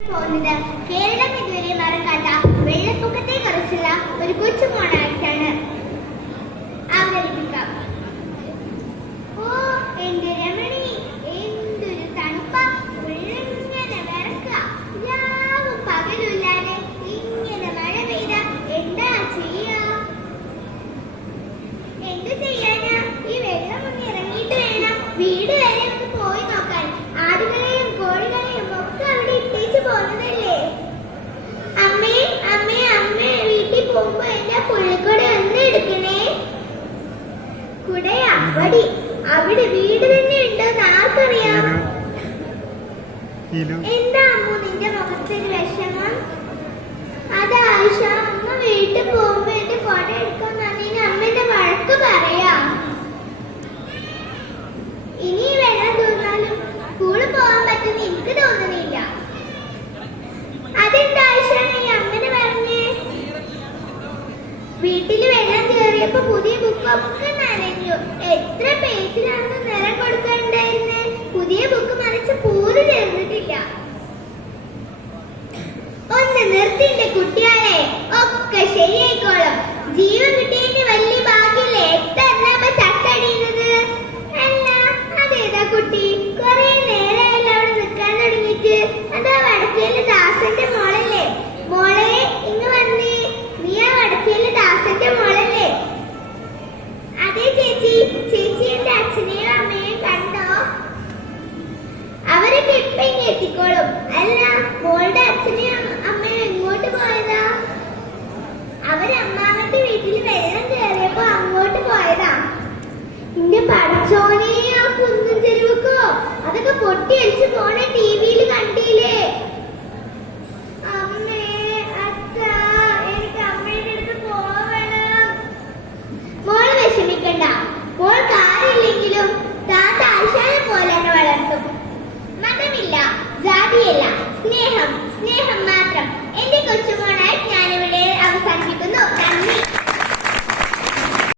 കേരളം ഇതുവരെ മറക്കാത്ത വെള്ളപ്പൊക്കത്തെ കുറിച്ചുള്ള ഒരു കൊച്ചു മോണായിട്ടാണ് അവതരിപ്പിക്കാം. ഓ എന്റെ രമണി, എന്തൊരു തണുപ്പ! ഇങ്ങനെ വിറക്കുക. രാവും പകലുമില്ലാതെ ഇങ്ങനെ മഴ പെയ്ത എന്താ ചെയ്യാ? എന്ത് ചെയ്യാനാ? ഈ വെള്ളം ഒന്ന് ഇറങ്ങിയിട്ട് വേണം വീട് വരെ ഒന്ന് പോയി നോക്കാൻ. ആടുകളെയും കോഴികളെയും ഒക്കെ അവിടെ ഇട്ടേച്ച് പോകുന്നതല്ലേ. അമ്മേ അമ്മേ അമ്മേ, വീട്ടിൽ പോകുമ്പോ എന്റെ പുള്ളിക്കൂടെ ഒന്ന് എടുക്കണേ. കുടയാ അവിടെ വീട് തന്നെ ഉണ്ടോന്ന് ആർക്കറിയാം? എന്താ അമ്മു നിന്റെ മുഖത്തൊരു വിഷമം? അത് ആയിഷ, അമ്മ വീട്ടിൽ പോകുമ്പോ എന്റെ കുട എടുക്കാൻ വന്നതിന് അമ്മന്റെ വഴക്ക് പറയാ. ഇനി വെള്ളം തീർന്നാലും സ്കൂളിൽ പോകാൻ പറ്റുന്ന എനിക്ക് തോന്നുന്നില്ല. അതെന്താ ആയിഷ നീ അങ്ങനെ പറഞ്ഞേ? വീട്ടില് വെള്ളം കയറിയപ്പോ പുതിയ ബുക്കൊക്കെ നനഞ്ഞു. എത്ര പേജിലാണ് നിറം കൊടുക്കാനുണ്ടായിരുന്നേ? പുതിയ ബുക്ക് മറിച്ച് പൂര് ചേർന്നിട്ടില്ല. ഒന്ന് നിർത്തിന്റെ കുട്ടിയാളെ,